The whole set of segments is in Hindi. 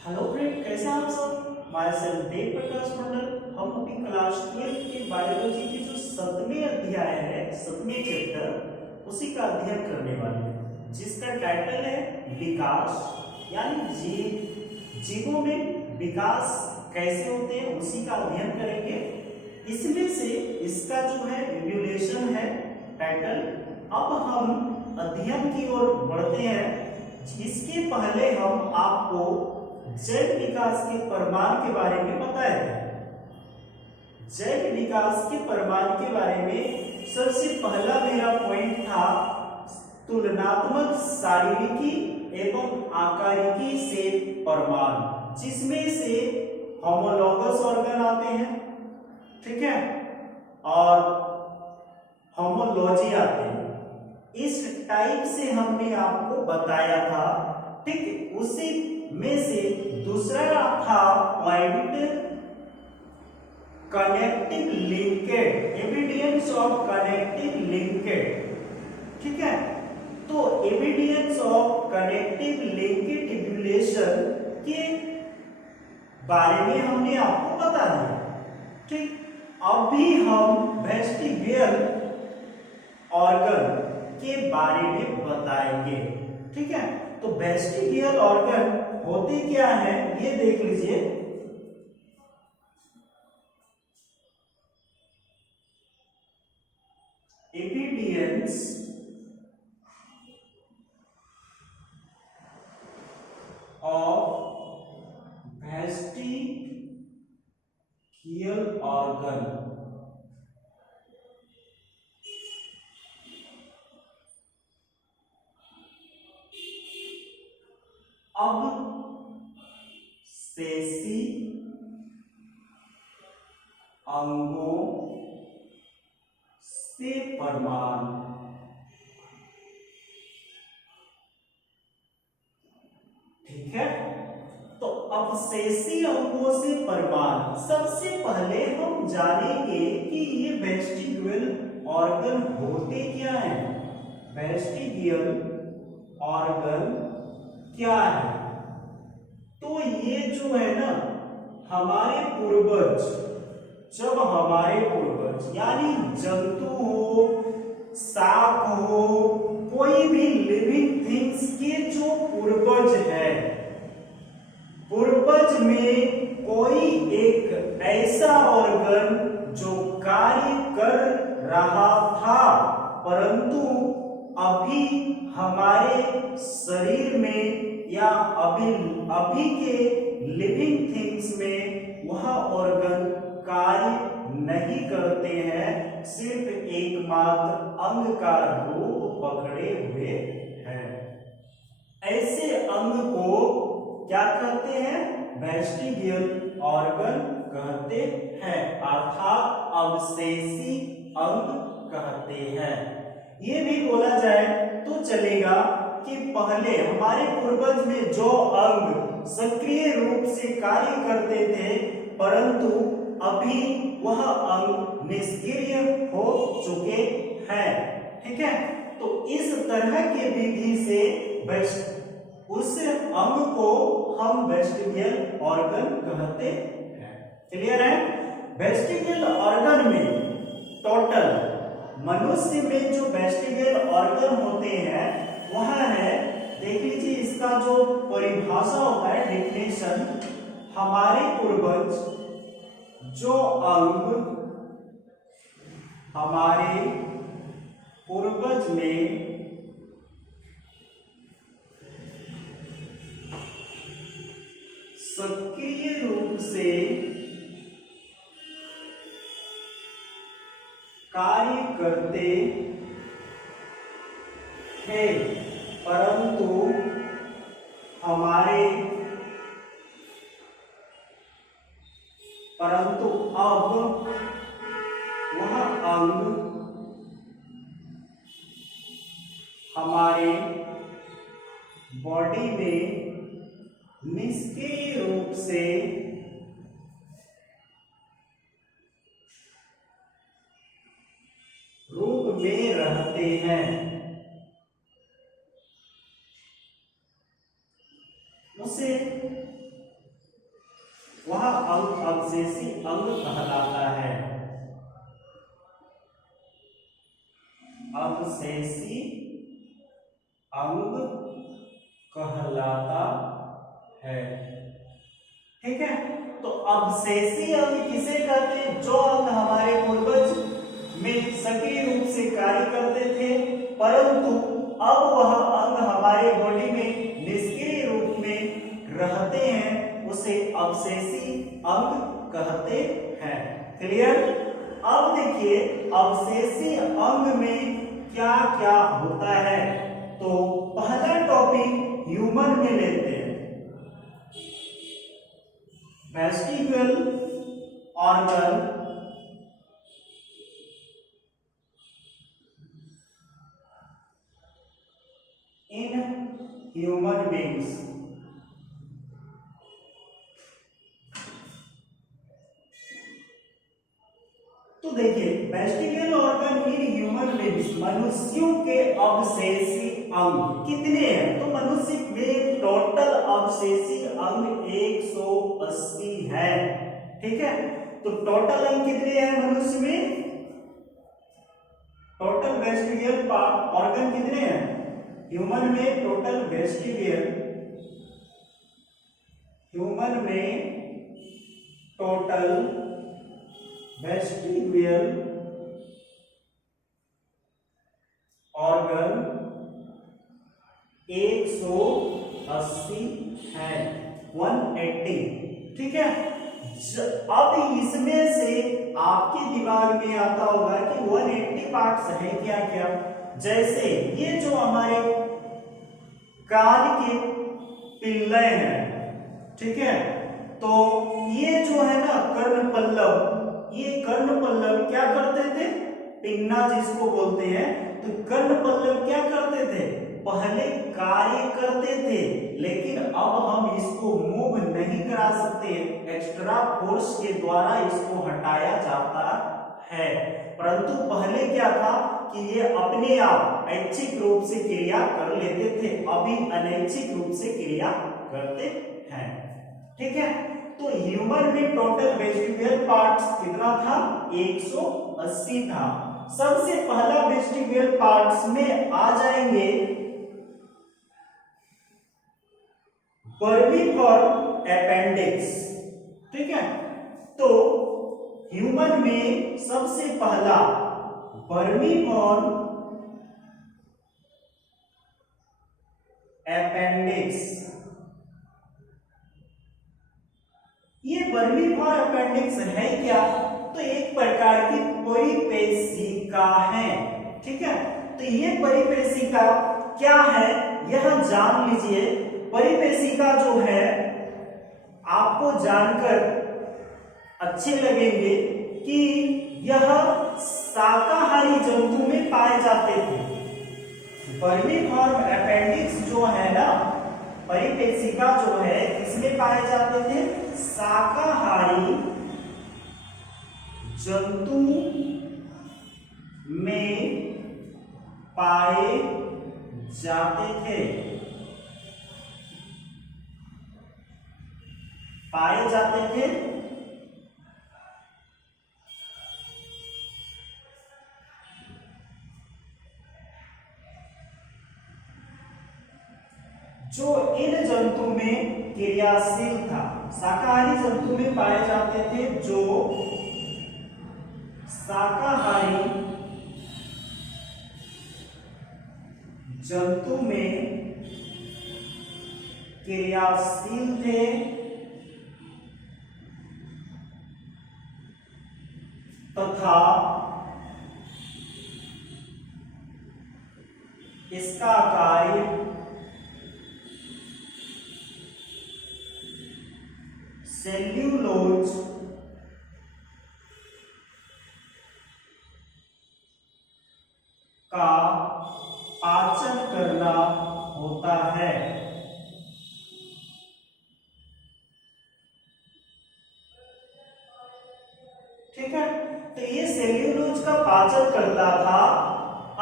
हेलो फ्रेंड, कैसे हैं आप सब। माय सेल्फ देव प्रकाश मंडल। हम अपनी क्लास 12 के बायोलॉजी के जो 7वें अध्याय है, 7वें चैप्टर, उसी का अध्ययन करने वाले हैं, जिसका टाइटल है विकास। यानी जीवों में विकास कैसे होते हैं उसी का अध्ययन करेंगे। इसमें से इसका जो है रिव्यूलेशन है टाइटल। अब हम अध्ययन की ओर बढ़ते हैं। इसके पहले हम आपको जैव विकास के प्रमाण के बारे में बताए थे। जैव विकास के प्रमाण के बारे में सबसे पहला मेरा पॉइंट था तुलनात्मक शारीरिकी एवं आकारिकी से प्रमाण, जिसमें से होमोलॉगस ऑर्गन आते हैं, ठीक है, और होमोलॉजी आते हैं। इस टाइप से हमने आपको बताया था, ठीक। उसी में से दूसरा था point connective linked, evidence of connective linked, ठीक है। तो evidence of connective linked evolution के बारे में हमने आपको बता दिया, ठीक। अभी हम वेस्टिबियल ऑर्गन के बारे में बताएंगे, ठीक है। तो वेस्टिबियल ऑर्गन होते क्या है ये देख लीजिए। एपिडियंस ऑफ वेस्टिबियल ऑर्गन। अब शेषी अंगों से प्रमाण, ठीक है। तो अब शेषी अंगों से प्रमाण, सबसे पहले हम जानेंगे कि ये वेस्टिब्यूल ऑर्गन होते क्या हैं। वेस्टिब्यूल ऑर्गन क्या है? तो ये जो है ना, हमारे पूर्वज, जब हमारे पूर्वज यानी जंतु हो, सांप हो, कोई भी लिविंग थिंग्स के जो पूर्वज है, पूर्वज में कोई एक ऐसा ऑर्गन जो कार्य कर रहा था, परंतु अभी हमारे शरीर में या अभी के लिविंग थिंग्स में वह ऑर्गन कार्य नहीं करते हैं, सिर्फ एकमात्र अंग का रूप पकड़े हुए हैं। ऐसे अंग को क्या कहते हैं? वेस्टिब्यूल ऑर्गन कहते हैं, अर्थात अवशेषी अंग कहते हैं। ये भी बोला जाए तो चलेगा कि पहले हमारे पूर्वज में जो अंग सक्रिय रूप से कार्य करते थे, परंतु अभी वह अंग निष्क्रिय हो चुके हैं, ठीक है। तो इस तरह के विधि से उस अंग को हम वेस्टिब्यूल ऑर्गन कहते हैं। क्लियर है? वेस्टिब्यूल ऑर्गन में टोटल मनुष्य में जो वेस्टिब्यूल ऑर्गन होते हैं वह है, देख लीजिए इसका जो परिभाषा होता है, डेफिनेशन, हमारे पूर्वज जो अंग हमारे पूर्वज में सक्रिय रूप से कार्य करते थे, परंतु अब वह अंग हमारे बॉडी में निष्क्रिय रूप से रूप में रहते हैं। उसे अंग अवशेषी अंग कहलाता है। अवशेषी अंग कहलाता है। ठीक है, तो अवशेषी अंग किसे कहते हैं? जो अंग हमारे पूर्वज में सक्रिय रूप से कार्य करते थे, परंतु अब वह अंग हमारे बॉडी में निष्क्रिय रूप में रहते हैं, उसे अवशेषी अंग कहते हैं। क्लियर? अब देखिए अवशेषी अंग में क्या क्या होता है। तो पहला टॉपिक ह्यूमन में लेते हैं। Vestibular organ in human beings. तो देखिए vestibular organ in human beings, मनुष्यों के अवशेषी अंग कितने हैं? तो मनुष्य में टोटल अवशेषी अंग 180 है। ठीक है, तो टोटल अंग कितने हैं मनुष्य में? टोटल वेस्टिबुलर ऑर्गन कितने हैं ह्यूमन में? टोटल वेस्टिबुलर, ह्यूमन में टोटल वेस्टिबुलर ऑर्गन 180 है, 180। ठीक है, अब इसमें से आपके दिमाग में आता होगा कि 180 पार्ट्स है क्या क्या। जैसे ये जो हमारे कान के पिल्ले हैं, ठीक है, तो ये जो है ना कर्ण पल्लव, ये कर्ण पल्लव क्या करते थे? पिन्ना जिसको बोलते हैं। तो कर्ण पल्लव क्या करते थे? पहले कार्य करते थे, लेकिन अब हम इसको मूव नहीं करा सकते, एक्स्ट्रा फोर्स के द्वारा इसको हटाया जाता है। परंतु पहले क्या था कि ये अपने आप ऐच्छिक रूप से क्रिया कर लेते थे, अभी अनैच्छिक रूप से क्रिया करते हैं। ठीक है, तो ह्यूमन में टोटल वेस्टिबुलर पार्ट्स कितना था? 180 था। सबसे पहला वेस्टिबुलर पार्ट्स में आ जाएंगे वर्मीफॉर्म अपेंडिक्स। ठीक है, तो ह्यूमन में सबसे पहला वर्मीफॉर्म अपेंडिक्स। ये वर्मीफॉर्म अपेंडिक्स है क्या? तो एक प्रकार की परिपेशिका है। ठीक है, तो ये परिपेशिका क्या है यह जान लीजिए। परिपेशिका जो है आपको जानकर अच्छे लगेंगे कि यह शाकाहारी जंतु में पाए जाते थे। वर्मीफॉर्म अपेंडिक्स जो है ना, परिपेशिका जो है इसमें पाए जाते थे? शाकाहारी जंतु में पाए जाते थे, पाए जाते थे। जो इन जंतु में क्रियाशील था, शाकाहारी जंतु में पाए जाते थे, जो शाकाहारी जंतु में क्रियाशील थे तथा इसका कार्य सेल्यूलोज का पाचन करना होता है। ठीक है, तो ये सेल्यूलोज का पाचन करता था।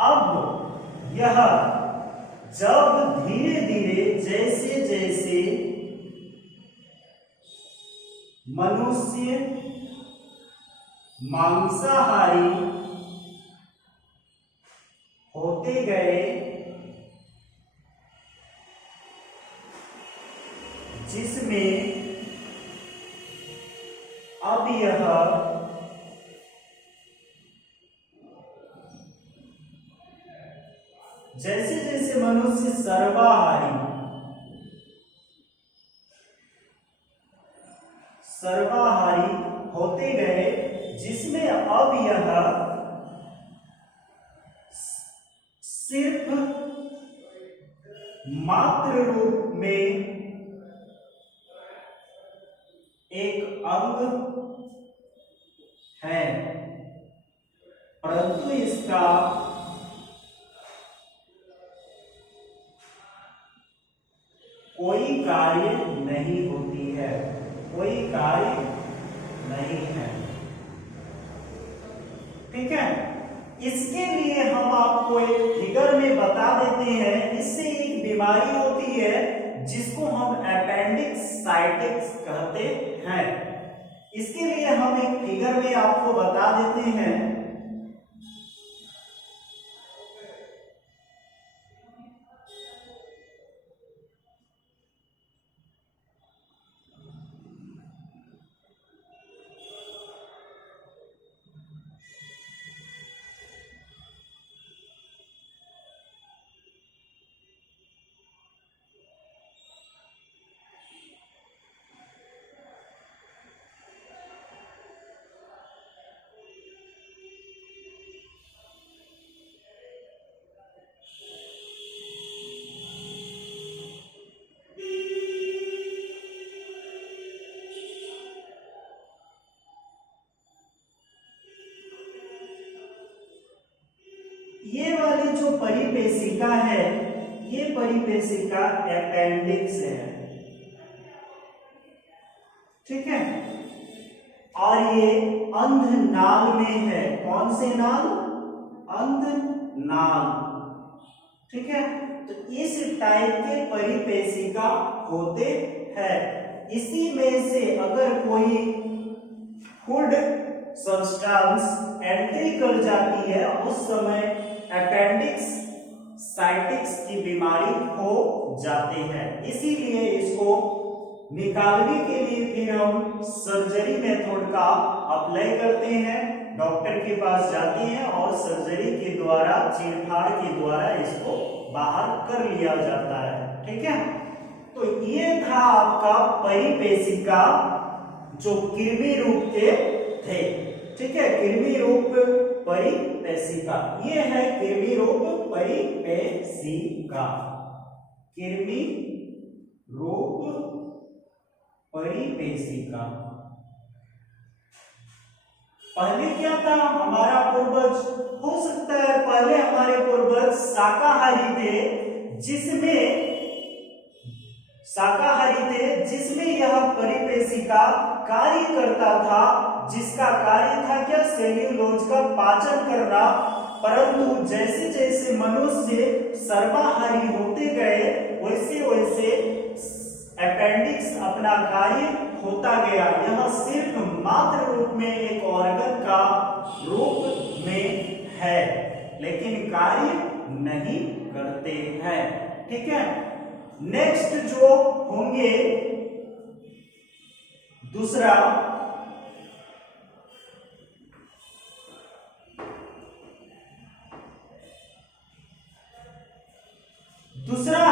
अब यह जब धीरे धीरे जैसे जैसे मनुष्य मांसाहारी होते गए, जिसमें अब यह जैसे जैसे मनुष्य सर्वाहारी होते गए, जिसमें अब यह सिर्फ मात्र रूप में एक अंग है, परंतु इसका कोई कार्य नहीं होती है, कोई कार्य नहीं है। ठीक है, इसके लिए हम आपको एक फिगर में बता देते हैं। इससे एक बीमारी होती है जिसको हम अपेंडिक्साइटिस कहते हैं। इसके लिए हम एक फिगर में आपको बता देते हैं। ये वाली जो परिपेशिका है, ये परिपेशिका अपेंडिक्स है। ठीक है, और ये अंधनाल में है। कौन से नाल? अंधनाल। ठीक है, तो इस टाइप के परिपेशिका होते हैं। इसी में से अगर कोई फूड सब्सटेंस एंट्री कर जाती है, उस समय अपेंडिक्साइटिस की बीमारी हो जाती है। इसीलिए इसको निकालने के लिए फिर हम सर्जरी मेथड का अप्लाई करते हैं, डॉक्टर के पास जाते हैं और सर्जरी के द्वारा, चीरफाड़ के द्वारा इसको बाहर कर लिया जाता है। ठीक है, तो ये था आपका परिपेशिका जो कृमि रूप के थे। ठीक है, कृमि रूप परिपेशिका, ये है कृमि रूप परिपेशिका। कृमि रूप परिपेशिका। पहले क्या था? हमारा पूर्वज, हो सकता है पहले हमारे पूर्वज शाकाहारी थे, जिसमें यह परिपेशिका कार्य करता था, जिसका कार्य था क्या? सेल्यूलोज का पाचन करना। परंतु जैसे जैसे मनुष्य सर्वाहारी होते गए, वैसे वैसे अपेंडिक्स अपना कार्य होता गया। यह सिर्फ मात्र रूप में एक ऑर्गन का रूप में है, लेकिन कार्य नहीं करते हैं। ठीक है, नेक्स्ट जो होंगे दूसरा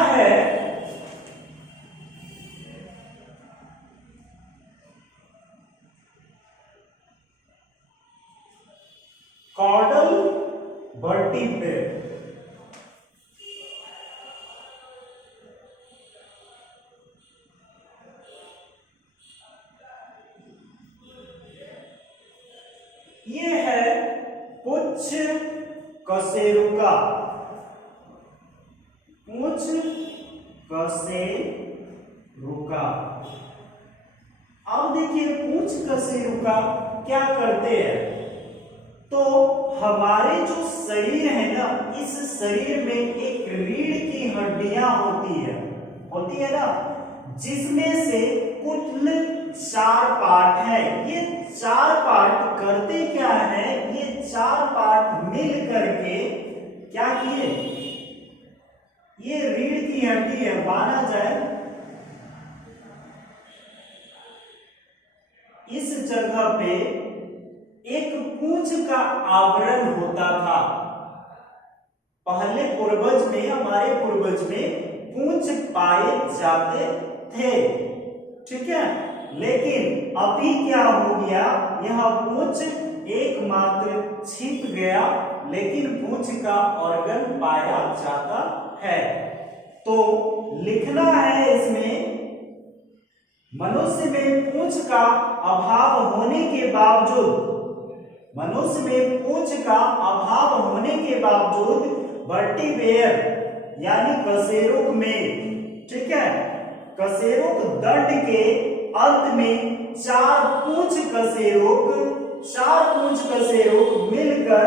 है कॉर्डल वर्टिब्रेट। ये है पुच्छ कशेरुका। पुच्छ कशेरुका। अब देखिए पुच्छ कशेरुका क्या करते हैं? तो हमारे जो शरीर है ना, इस शरीर में एक रीढ़ की हड्डियां होती है ना, जिसमें से कुछ चार पार्ट है। ये चार पार्ट करते क्या है, ये चार पार्ट मिल करके क्या किए, ये रीढ़ की हड्डी है, माना जाए इस जगह पे एक पूंछ का आवरण होता था। पहले पूर्वज में, हमारे पूर्वज में पूंछ पाए जाते थे, ठीक है। लेकिन अभी क्या हो गया, यह पूंछ एकमात्र छिप गया, लेकिन पूंछ का ऑर्गन पाया जाता है। तो लिखना है इसमें, मनुष्य में पूंछ का अभाव होने के बावजूद, मनुष्य में पूंछ का अभाव होने के बावजूद वर्टिब्रेयर यानी कशेरुक में, ठीक है, कशेरुक दंड के अंत में चार पूंछ कशेरुक मिलकर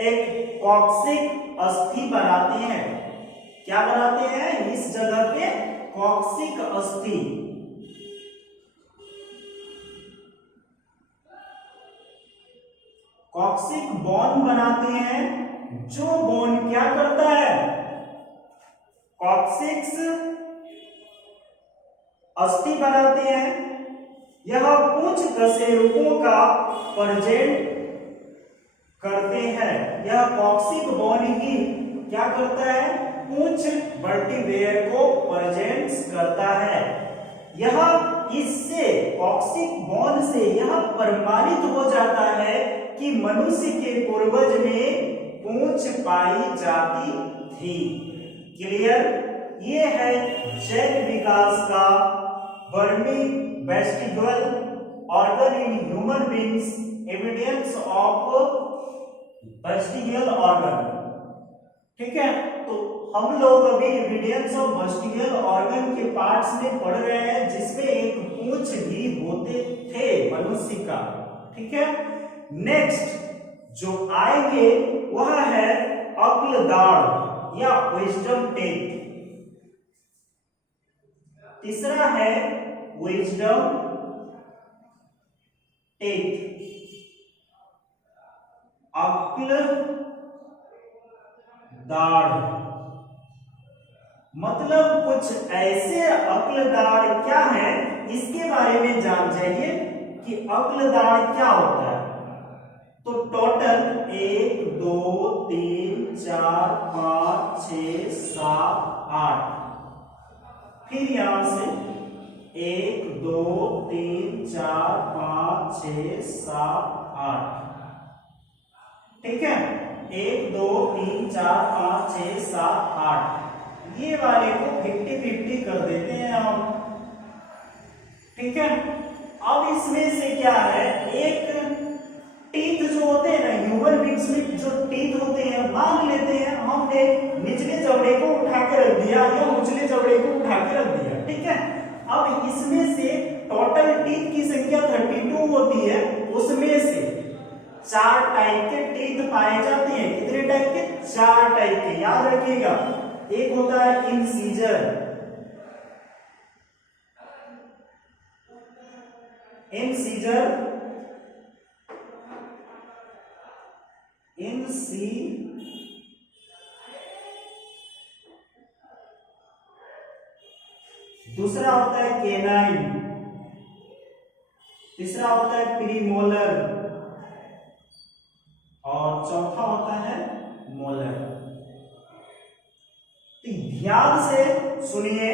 एक कॉक्सिक अस्थि बनाते हैं। क्या बनाते हैं, इस जगह पे कॉक्सिक अस्थि, कॉक्सिक बोन बनाते हैं। जो बोन क्या करता है, कॉक्सिक्स अस्थि बनाते हैं। यह पूंछ कशेरुकों का प्रेजेंट करते हैं। यह कॉक्सिक बोन ही क्या करता है, पूंछ वर्टिब्रेयर को प्रेजेंट करता है। यह इससे कॉक्सिक बोन से यह प्रमाणित हो जाता है कि मनुष्य के पूर्वज में पूंछ पाई जाती थी। क्लियर, ये है जैव विकास का vermi vestibular organ in human beings, evidence of vestibular organ, ठीक है। तो हम लोग अभी एविडेंस ऑफ वेस्टिबुलर ऑर्गन के पार्ट्स में पढ़ रहे हैं, जिसमें एक पूंछ भी होते थे मनुष्य का, ठीक है। नेक्स्ट जो आएंगे वह है अक्ल दाढ़ या विजडम टेथ। तीसरा है विजडम टेथ, अक्ल दाढ़, मतलब कुछ ऐसे अक्ल दाढ़ क्या है, इसके बारे में जान जाइए कि अक्ल दाढ़ क्या होता है। तो टोटल 1 2 3 4 5 6 7 8, फिर यहां से 1 2 3 4 5 6 7 8, ठीक है। 1 2 3 4 5 6 7 8, ये वाले को 50-50 कर देते हैं हम, ठीक है। अब इसमें से क्या है, एक टीथ जो होते हैं ना, ह्यूमन बींग्स में जो टीथ होते हैं, मान लेते हैं हमने निचले जबड़े को उठा के रख दिया या उछले जबड़े को उठा के रख दिया, ठीक है। अब इसमें से टोटल टीथ की संख्या 32 होती है, उसमें से 4 टाइप के टीथ पाए जाते हैं। कितने टाइप के, 4 टाइप के, याद रखिएगा। एक होता है इंसीजर, दूसरा होता है केनाइन, तीसरा होता है प्रीमोलर और चौथा होता है मोलर। तो ध्यान से सुनिए,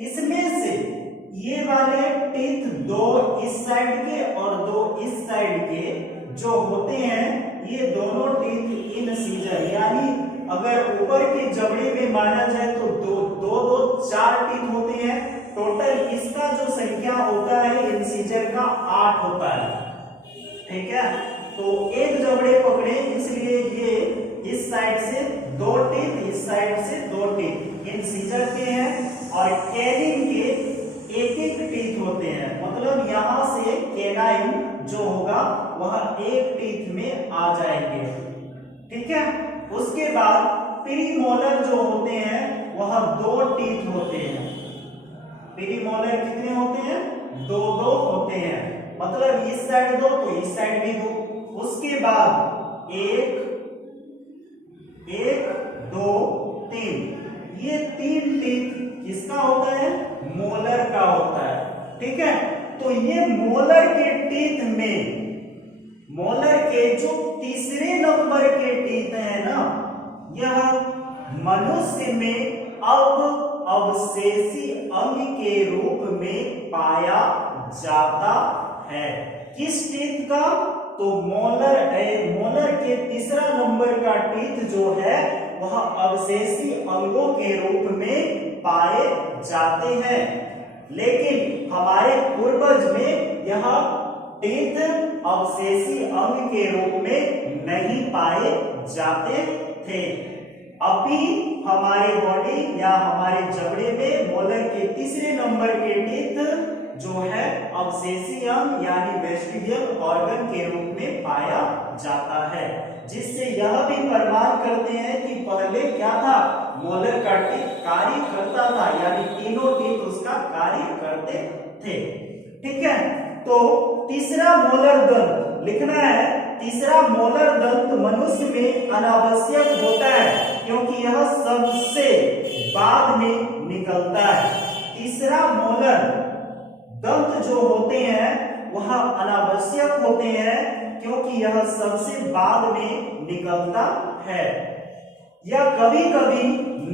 इसमें से ये वाले टीथ 2 इस साइड के और 2 इस साइड के जो होते हैं, ये दोनों टीथ इंसीजर, यानी अगर ऊपर के जबड़े में माना जाए तो 4 टीथ होते हैं। टोटल इसका जो संख्या होता है इंसीजर का 8 होता है, ठीक है। तो एक जबड़े पकड़े, इसलिए ये इस साइड से 2 टीथ, इस साइड से 2 टीथ इंसीजर के हैं, और कैनिन के एक टीथ होते हैं। मतलब यहां से कैनाइन जो होगा वह एक टीथ में आ जाएंगे, ठीक है। उसके बाद प्रीमोलर जो होते हैं वह 2 टीथ होते हैं। प्रीमोलर कितने होते हैं, दो दो होते हैं, मतलब इस साइड दो तो इस साइड भी दो। उसके बाद एक एक दो तीन, ये तीन टीथ किसका होता है? मोलर का होता है। ठीक है, तो ये मोलर के टीथ में, मोलर के जो तीसरे नंबर के टीथ है ना, यह मनुष्य में अब अवशेषी अंग के रूप में पाया जाता है। किस टीथ का? तो मोलर के तीसरा नंबर का टीथ जो है वह अवशेषी अंगों के रूप में पाए जाते हैं, लेकिन हमारे पूर्वज में यह टीथ अवशेषी अंग के रूप में नहीं पाए जाते थे। अभी हमारे बॉडी या हमारे जबड़े में मोलर के तीसरे नंबर के टीथ जो है अवशेषी अंग यानी वेस्टिजियल ऑर्गन के रूप में पाया जाता है, जिससे यह भी प्रमाण करते हैं कि पहले क्या था? मोलर का टीथ कार्य करता था, यानी तीनों टीथ उसका कार्य करते थे। ठीक है, तो तीसरा मोलर दंत लिखना है। तीसरा मोलर दंत मनुष्य में अनावश्यक होता है क्योंकि यह सबसे बाद में निकलता है। तीसरा मोलर दंत जो होते हैं वह अनावश्यक होते हैं क्योंकि यह सबसे बाद में निकलता है, या कभी कभी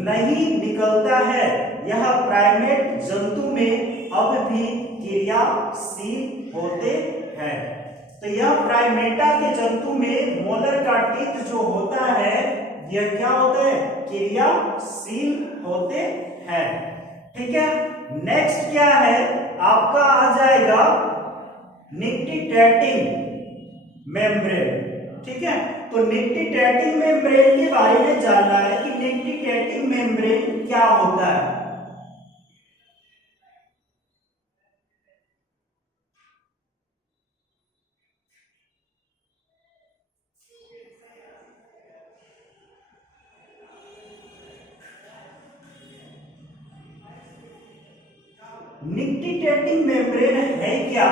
नहीं निकलता है। यह प्राइमेट जंतु में अब भी क्रियाशील होते हैं। तो यह प्राइमेटा के जंतु में मोलर का टीथ जो होता है यह क्या होता है? क्रियाशील होते हैं। ठीक है, नेक्स्ट क्या है आपका? आ जाएगा निक्टिटेटिंग मेम्ब्रेन। ठीक है, तो निक्टिटेटिंग मेम्ब्रेन के बारे में जानना है कि निक्टिटेटिंग मेम्ब्रेन क्या होता है। निक्टिटेटिंग मेम्ब्रेन है क्या,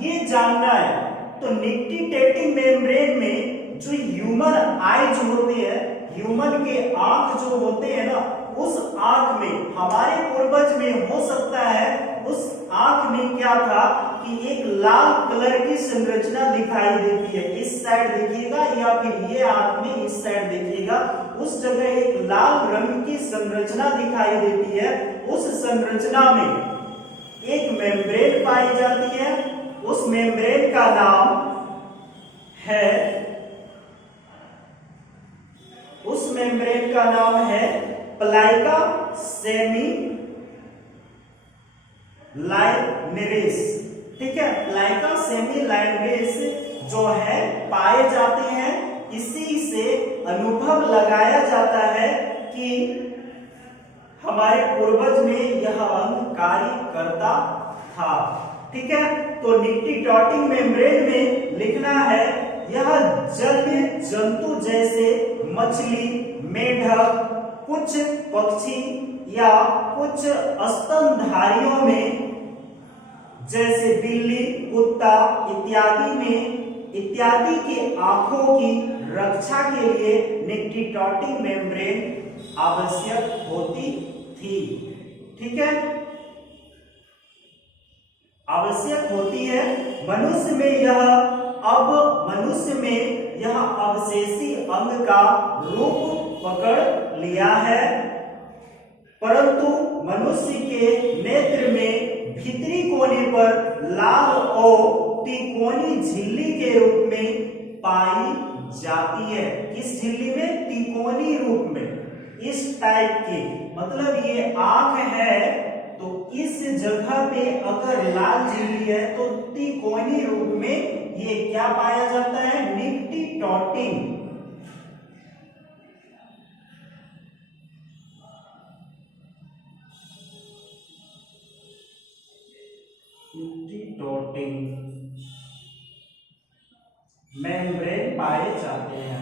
ये जानना है। तो निक्टिटेटिंग मेम्ब्रेन में जो ह्यूमन आईज होते हैं, ह्यूमन के आंख जो होते हैं ना, उस आंख में हमारे पूर्वज में हो सकता है उस आंख में क्या था कि एक लाल कलर की संरचना दिखाई देती है। इस साइड देखिएगा या फिर ये आंख में इस साइड देखिएगा, उस जगह एक लाल रंग की संरचना दिखाई देती है। उस संरचना में एक मेम्ब्रेन पाई जाती है। उस मेम्ब्रेन का नाम है, उस मेम्ब्रेन का नाम है प्लाइका सेमी लाइनरेस। ठीक है, प्लाइका सेमी लाइनरेस जो है पाए जाते हैं। इसी से अनुभव लगाया जाता है कि हमारे पूर्वज में यह अंग कार्य करता था। ठीक है, तो निक्टिटेटिंग मेम्ब्रेन में लिखना है यह जलीय जंतु जैसे मछली, मेढक, कुछ पक्षी या कुछ स्तनधारियों में जैसे बिल्ली, कुत्ता इत्यादि के आंखों की रक्षा के लिए निक्टिटेटिंग मेम्ब्रेन आवश्यक होती थी। ठीक है, आवश्यक होती है। मनुष्य में यह अवशेषी अंग का रूप पकड़ लिया है, परंतु मनुष्य के नेत्र में भीतरी कोने पर लाल और तिकोनी झिल्ली के रूप में पाई जाती है। किस झिल्ली में? तिकोनी रूप में, इस टाइप की। मतलब ये आंख है तो इस जगह पे अगर लाल झिल्ली है तो तिकोनी रूप में ये क्या पाया जाता है? निक्टिटेटिंग। मेम्ब्रेन पाए जाते हैं।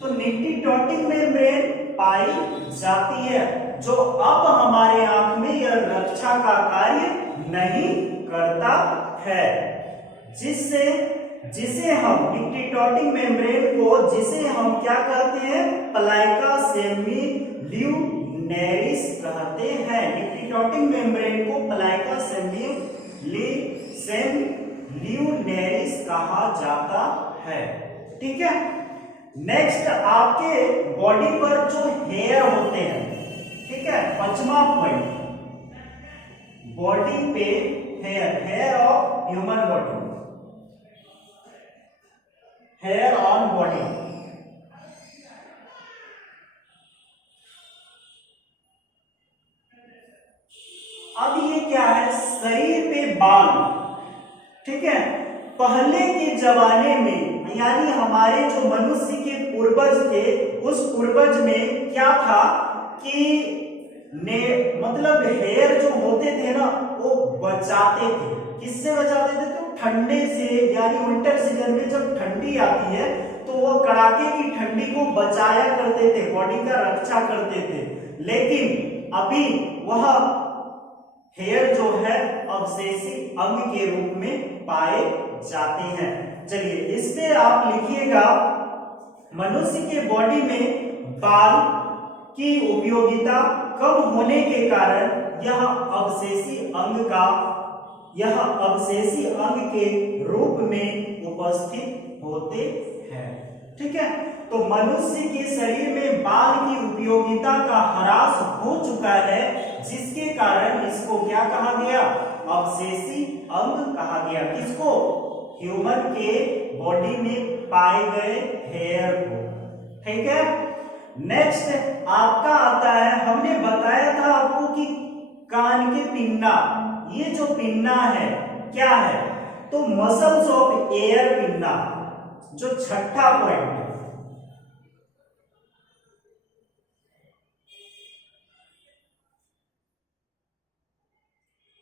तो निक्टिटेटिंग मेम्ब्रेन पाई जाती है, जो अब हमारे आंख में यह रक्षा का कार्य नहीं करता है, जिसे हम निक्टिटोटिक मेम्ब्रेन को, जिसे हम क्या कहते हैं, प्लाइका सेमील्यूनेरिस कहते हैं। निक्टिटोटिक मेम्ब्रेन को प्लाइका सेमील्यूनेरिस कहा जाता है। ठीक है। नेक्स्ट आपके बॉडी पर जो हेयर होते हैं, ठीक है, 5वां पॉइंट, बॉडी पे hair of human body, hair on body. अब ये क्या है, शरीर पे बाल। ठीक है। पहले के जमाने में, यानी हमारे जो मनुष्य के पूर्वज थे, उस पूर्वज में क्या था कि मतलब हेयर जो होते थे ना, वो बचाते थे। किससे बचाते थे? तो ठंडे से, यानी विंटर सीजन में जब ठंडी आती है तो वो कड़ाके की ठंडी को बचाया करते थे, बॉडी का रक्षा करते थे। लेकिन अभी वह हेयर जो है अवशेषित अंग के रूप में पाए जाते हैं। चलिए इस पे आप लिखिएगा, मनुष्य के बॉडी में बाल की उपयोगिता कम होने के कारण यह अवशेषी अंग के रूप में उपस्थित होते हैं। ठीक है। तो मनुष्य के शरीर में बाल की उपयोगिता का ह्रास हो चुका है, जिसके कारण इसको क्या कहा गया? अवशेषी अंग कहा गया। किसको? ह्यूमन के बॉडी में पाए गए हेयर को। ठीक है। नेक्स्ट आपका आता है, हमने बताया था आपको कि कान के पिन्ना, ये जो पिन्ना है क्या है? तो मसल्स ऑफ एयर पिन्ना, जो 6ठा पॉइंट है।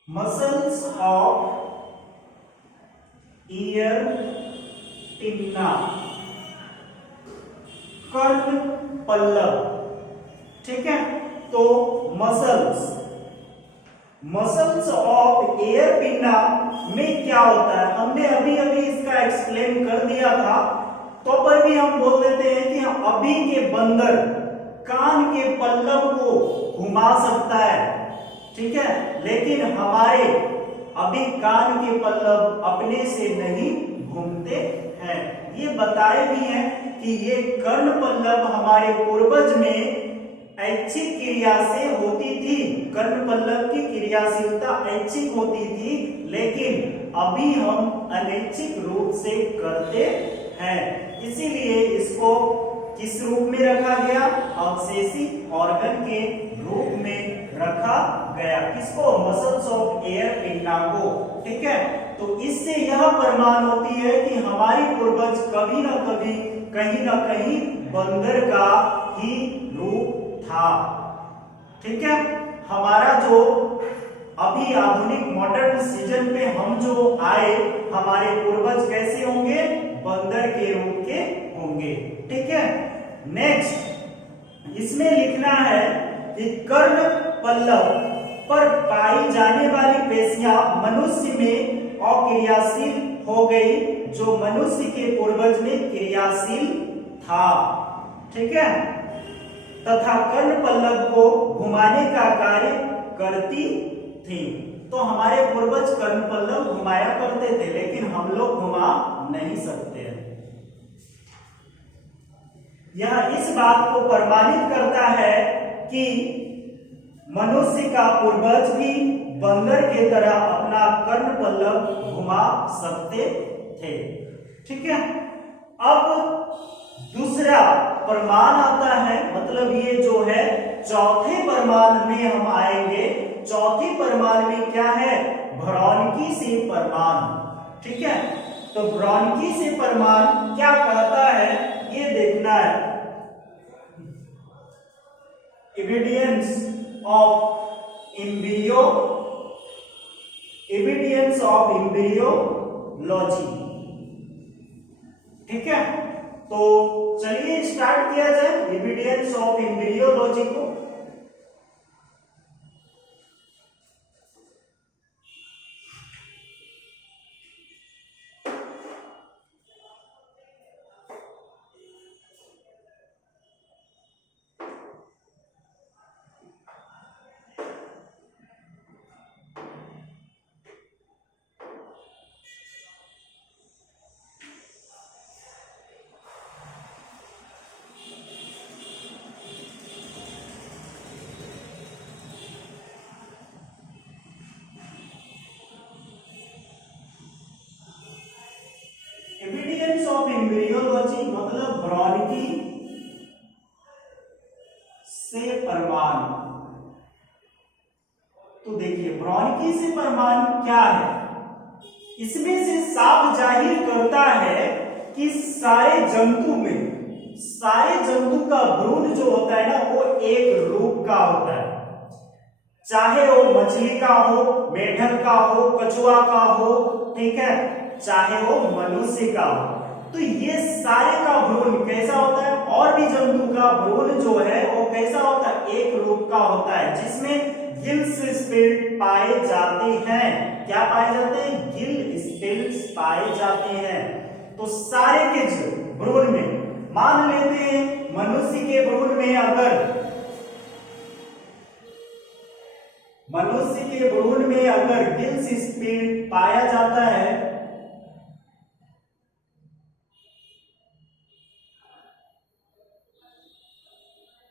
मसल्स ऑफ ईयर पिन्ना, कर्ण पल्लव। ठीक है। तो मसल्स ऑफ एयर पिन्ना में क्या होता है, हमने अभी इसका एक्सप्लेन कर दिया था, तो पर भी हम बोल देते हैं कि अभी के बंदर कान के पल्लव को घुमा सकता है। ठीक है। लेकिन हमारे अभी कान के पल्लव अपने से नहीं घूमते हैं। ये बताए भी हैं कि ये कर्ण पल्लव हमारे पूर्वज में ऐच्छिक क्रिया से होती थी, कर्ण पल्लव की क्रियाशीलता ऐच्छिक होती थी, लेकिन अभी हम अनैच्छिक रूप से करते हैं। इसीलिए इसको किस रूप में रखा गया? अवशेषी ऑर्गन के रूप में रखा गया। किसको? मसल्स ऑफ एयर पिन्ना को। ठीक है। तो इससे यह प्रमाण होती है कि हमारी पूर्वज कभी न कभी, कहीं न कहीं बंदर का ही रूप था। ठीक है। हमारा जो अभी आधुनिक मॉडर्न सीजन पे हम जो आए, हमारे पूर्वज कैसे होंगे? बंदर के रूप के होंगे। ठीक है। नेक्स्ट इसमें लिखना है कि कर्ण पल्लव पर पाई जाने वाली पेशियां मनुष्य में अक्रियाशील हो गई, जो मनुष्य के पूर्वज में क्रियाशील था। ठीक है। तथा कर्ण पल्लव को घुमाने का कार्य करती थी। तो हमारे पूर्वज कर्ण पल्लव घुमाया करते थे, लेकिन हम लोग घुमा नहीं सकते हैं। यह इस बात को प्रमाणित करता है कि मनुष्य का पूर्वज भी बंदर के तरह अपना कर्ण पल्लव घुमा सकते थे। ठीक है। अब दूसरा प्रमाण आता है, मतलब ये जो है चौथे प्रमाण में हम आएंगे। चौथे प्रमाण में क्या है? ब्रॉन्की से प्रमाण। ठीक है। तो ब्रॉन्की से प्रमाण क्या कहता है, ये देखना है। Evidence of evidence of embryology. ठीक है। तो चलिए स्टार्ट किया जाए एविडेंस ऑफ एम्ब्रियोलॉजी को। एविडेंस ऑफ एम्ब्रियोलॉजी मतलब भ्रूणकी से प्रमाण। तो देखिए भ्रूणकी से प्रमाण क्या है, इसमें से साफ जाहिर करता है कि सारे जंतु का भ्रूण जो होता है ना वो एक रूप का होता है, चाहे वो मछली का हो, मेढक का हो, कछुआ का हो, ठीक है, चाहे वो मनुष्य का हो। तो ये सारे का भ्रूण कैसा होता है, और भी जंतु का भ्रूण जो है वो कैसा होता है, एक रूप का होता है, जिसमें गिल्स स्पिल्ट पाए जाते हैं। क्या पाए जाते हैं, गिल स्पिल्ट पाए जाते हैं। तो सारे के भ्रूण में मान लेते हैं मनुष्य के भ्रूण में अगर गिल्स स्पिल्ट पाया जाता है,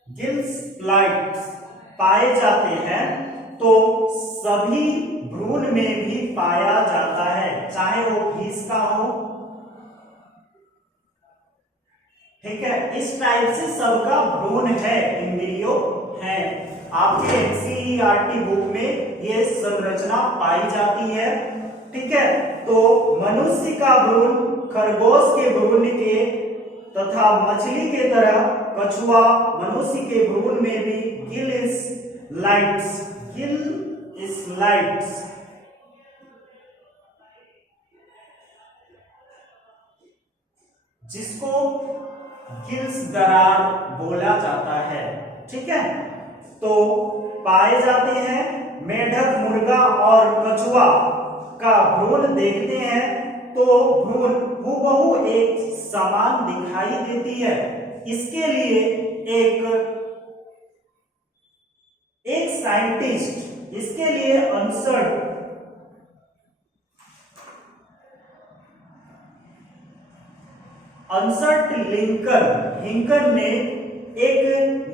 गिल्स प्लाइट्स पाए जाते हैं, तो सभी भ्रूण में भी पाया जाता है, चाहे वो फीस का हो, ठीक है। इस टाइप से सबका भ्रूण है, एम्ब्रियो है। आपके एनसीईआरटी बुक में ये संरचना पाई जाती है, ठीक है। तो मनुष्य का भ्रूण खरगोश के भ्रूण के तथा मछली के तरह कछुआ मनुष्य के भ्रूण में भी गिल स्लाइड्स जिसको गिल्स दरार बोला जाता है, ठीक है। तो पाए जाते हैं, मेढक, मुर्गा और कछुआ का भ्रूण देखते हैं तो भ्रूण हूबहू एक समान दिखाई देती है। इसके लिए एक साइंटिस्ट इसके लिए अंसर्ट लिंकन ने एक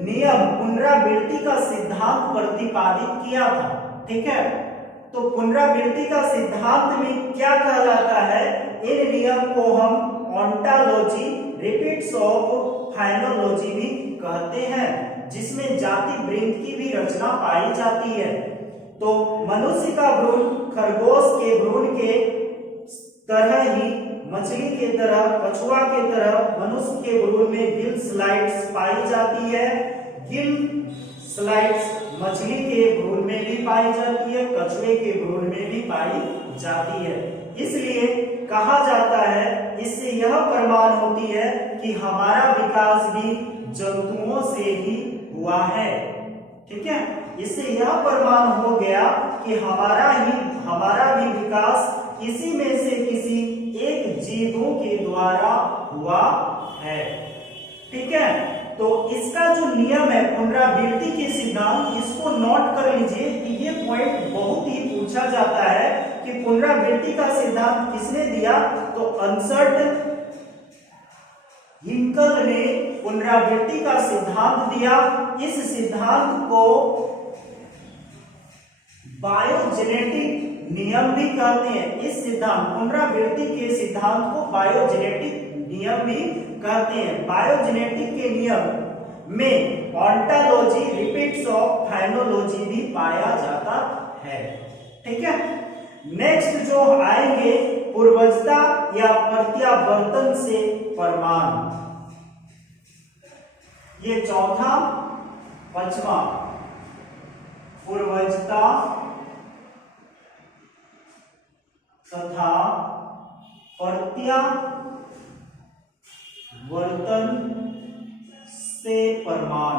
नियम पुनरावृत्ति का सिद्धांत प्रतिपादित किया था, ठीक है। तो पुनरावृत्ति का सिद्धांत में क्या कहलाता है, इन नियम को हम ओंटोलॉजी रिपीट्स ऑफ फाइनोलॉजी भी कहते हैं, जिसमें जाति वृंत की भी रचना पाई जाती है। तो मनुष्य का भ्रूण खरगोश के भ्रूण के तरह ही, मछली के तरह, कछुआ के तरह मनुष्य के भ्रूण में गिल स्लाइड्स पाई जाती है। गिल स्लाइड्स मछली के भ्रूण में भी पाई जाती है, कछुए के भ्रूण में भी पाई जाती है। इसलिए कहा जाता है, इससे यह प्रमाण होती है कि हमारा विकास भी जंतुओं से ही हुआ है, ठीक है। इससे यह प्रमाण हो गया कि हमारा भी विकास किसी में से किसी एक जीवों के द्वारा हुआ है, ठीक है। तो इसका जो नियम है पुनरावृत्ति के सिद्धांत, इसको नोट कर लीजिए कि ये पॉइंट बहुत ही पूछा जाता है कि पुनरावृत्ति का सिद्धांत किसने दिया, तो अंसर्ट लिंकन ने पुनरावृत्ति का सिद्धांत दिया। इस सिद्धांत को बायोजेनेटिक नियम भी कहते हैं। इस सिद्धांत पुनरावृत्ति के सिद्धांत को बायोजेनेटिक नियम भी कहते हैं। बायोजेनेटिक के नियम में ओंटोलॉजी रिपीट्स ऑफ फाइनोलॉजी भी पाया जाता है, ठीक है। नेक्स्ट जो आएंगे पूर्वजता या प्रत्यावर्तन से प्रमाण, ये चौथा पांचवा, पूर्वजता तथा प्रत्यावर्तन वर्तन से प्रमाण।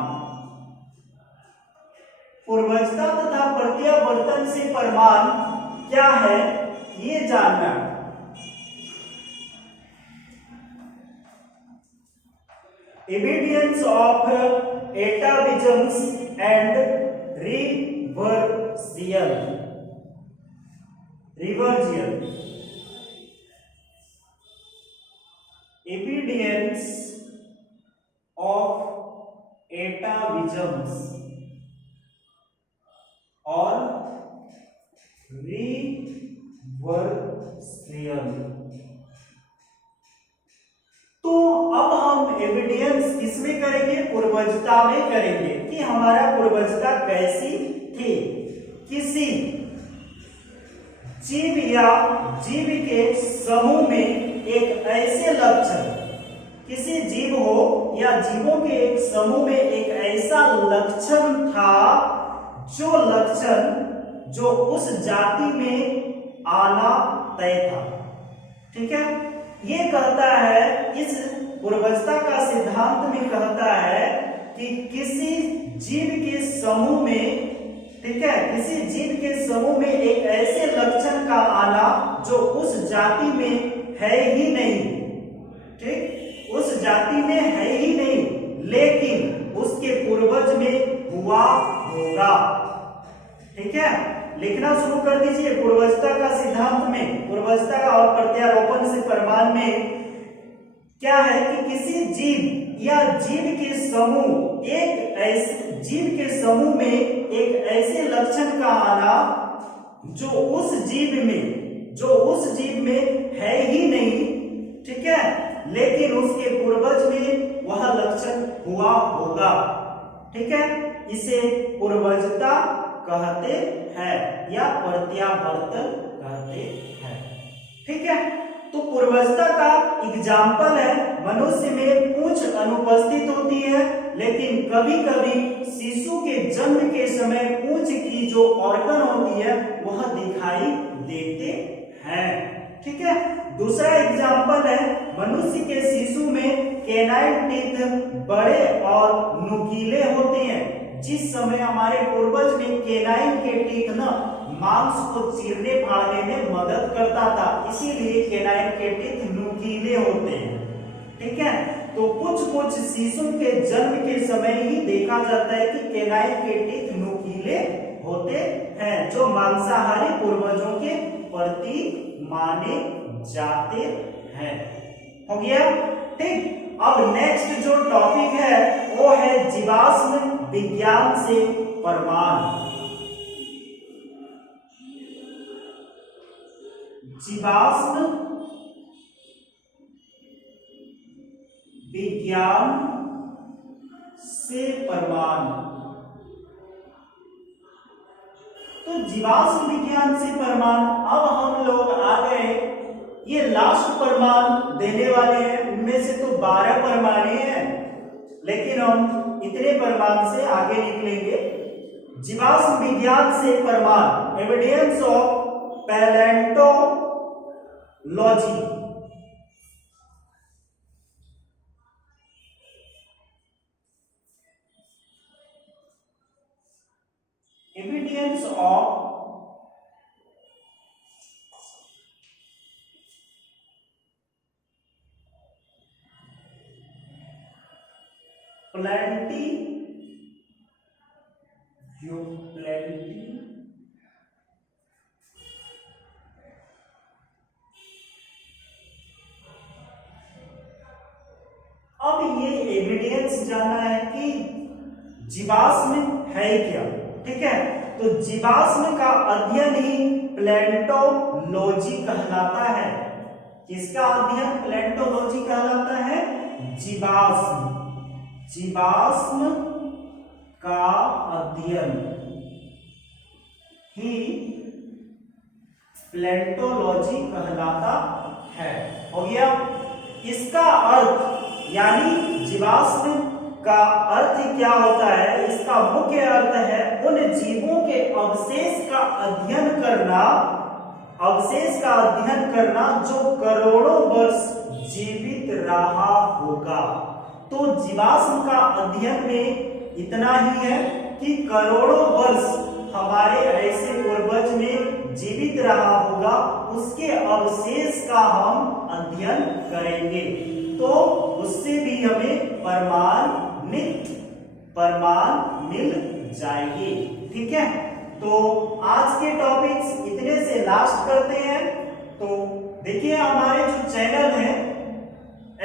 पूर्वजता तथा प्रत्यावर्तन से प्रमाण क्या है ये जानना। Evidence of atavisms and reversion. Evidence of atavisms और reversion। तो अब हम एविडेंस किसमें करेंगे? पूर्वजता में करेंगे कि हमारा पूर्वजता कैसी थी। किसी जीव या जीव के समूह में एक ऐसे लक्षण, किसी जीव हो या जीवों के एक समूह में एक ऐसा लक्षण था जो लक्षण जो उस जाति में आना तय था। ठीक है, ये कहता है, इस पूर्वजता का सिद्धांत में कहता है कि किसी जीव के समूह में, ठीक है, किसी जीव के समूह में एक ऐसे लक्षण का आना जो उस जाति में है ही नहीं, ठीक, उस जाति में है ही नहीं, लेकिन उसके पूर्वज में हुआ होगा। ठीक है, लिखना शुरू कर दीजिए। पूर्वजता का सिद्धांत में, पूर्वजता का और प्रत्यारोपण से प्रमाण में क्या है कि किसी जीव या जीव के समूह, एक ऐसे जीव के समूह में एक ऐसे लक्षण का आना जो उस जीव में है ही नहीं, ठीक है, लेकिन उसके पूर्वज में वह लक्षण हुआ होगा। ठीक है, इसे पूर्वजता कहते हैं या प्रत्यावर्तन कहते हैं। ठीक है, तो पूर्वजता का एग्जाम्पल है, मनुष्य में पूंछ अनुपस्थित होती है, लेकिन कभी कभी शिशु के जन्म के समय पूंछ की जो ऑर्गन होती है वह दिखाई देते हैं। ठीक है, दूसरा एग्जाम्पल है, मनुष्य के शिशु में कैनाइन टीथ बड़े और नुकीले होते हैं। जिस समय हमारे पूर्वज में कैनाइन के टीथ ना मांस को चीरने फाड़ने में मदद करता था, इसीलिए कैनाइन के टीथ नुकीले होते हैं। ठीक है, तो कुछ शिशु के जन्म के समय ही देखा जाता है कि कैनाइन के टीथ नुकीले होते हैं, जो मांसाहारी पूर्वजों के प्रति माने जाते हैं। हो गया? ठीक, अब नेक्स्ट जो टॉपिक है वो है जीवाश्म विज्ञान से प्रमाण। जीवाश्म विज्ञान से प्रमाण। तो जीवाश्म विज्ञान से प्रमाण, अब हम लोग आ गए, ये लास्ट प्रमाण देने वाले हैं। उनमें से तो 12 प्रमाण हैं, लेकिन हम इतने प्रमाण से आगे निकलेंगे। जीवाश्म विज्ञान से प्रमाण, evidence of palaeontology. Evidence of plenty अब ये एविडेंस जानना है कि जीवाश्म है क्या। ठीक है, तो जीवाश्म का अध्ययन ही प्लेंटोलॉजी कहलाता है। किसका अध्ययन प्लेंटोलॉजी कहलाता है? जीवाश्म का अध्ययन ही प्लेंटोलॉजी कहलाता है। हो गया? इसका अर्थ, यानी जीवाश्म का अर्थ क्या होता है? इसका मुख्य अर्थ है उन जीवों के अवशेष का अध्ययन करना जो करोड़ों वर्ष जीवित रहा होगा। तो जीवाश्म का अध्ययन में इतना ही है कि करोड़ों वर्ष हमारे ऐसे पूर्वज में जीवित रहा होगा, उसके अवशेष का हम अध्ययन करेंगे, तो उससे भी हमें प्रमाण मिल जाएगी। ठीक है, तो आज के टॉपिक्स इतने से लास्ट करते हैं। तो देखिए हमारे जो चैनल है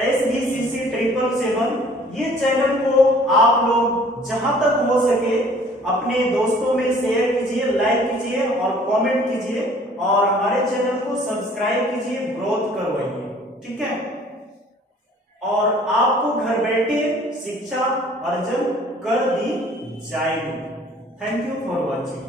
SBCC 777, ये चैनल को आप लोग जहां तक हो सके अपने दोस्तों में शेयर कीजिए, लाइक कीजिए और कमेंट कीजिए, और हमारे चैनल को सब्सक्राइब कीजिए, ग्रोथ करवाइए। ठीक है, और आपको घर बैठे शिक्षा अर्जन कर दी जाएगी। Thank you for watching.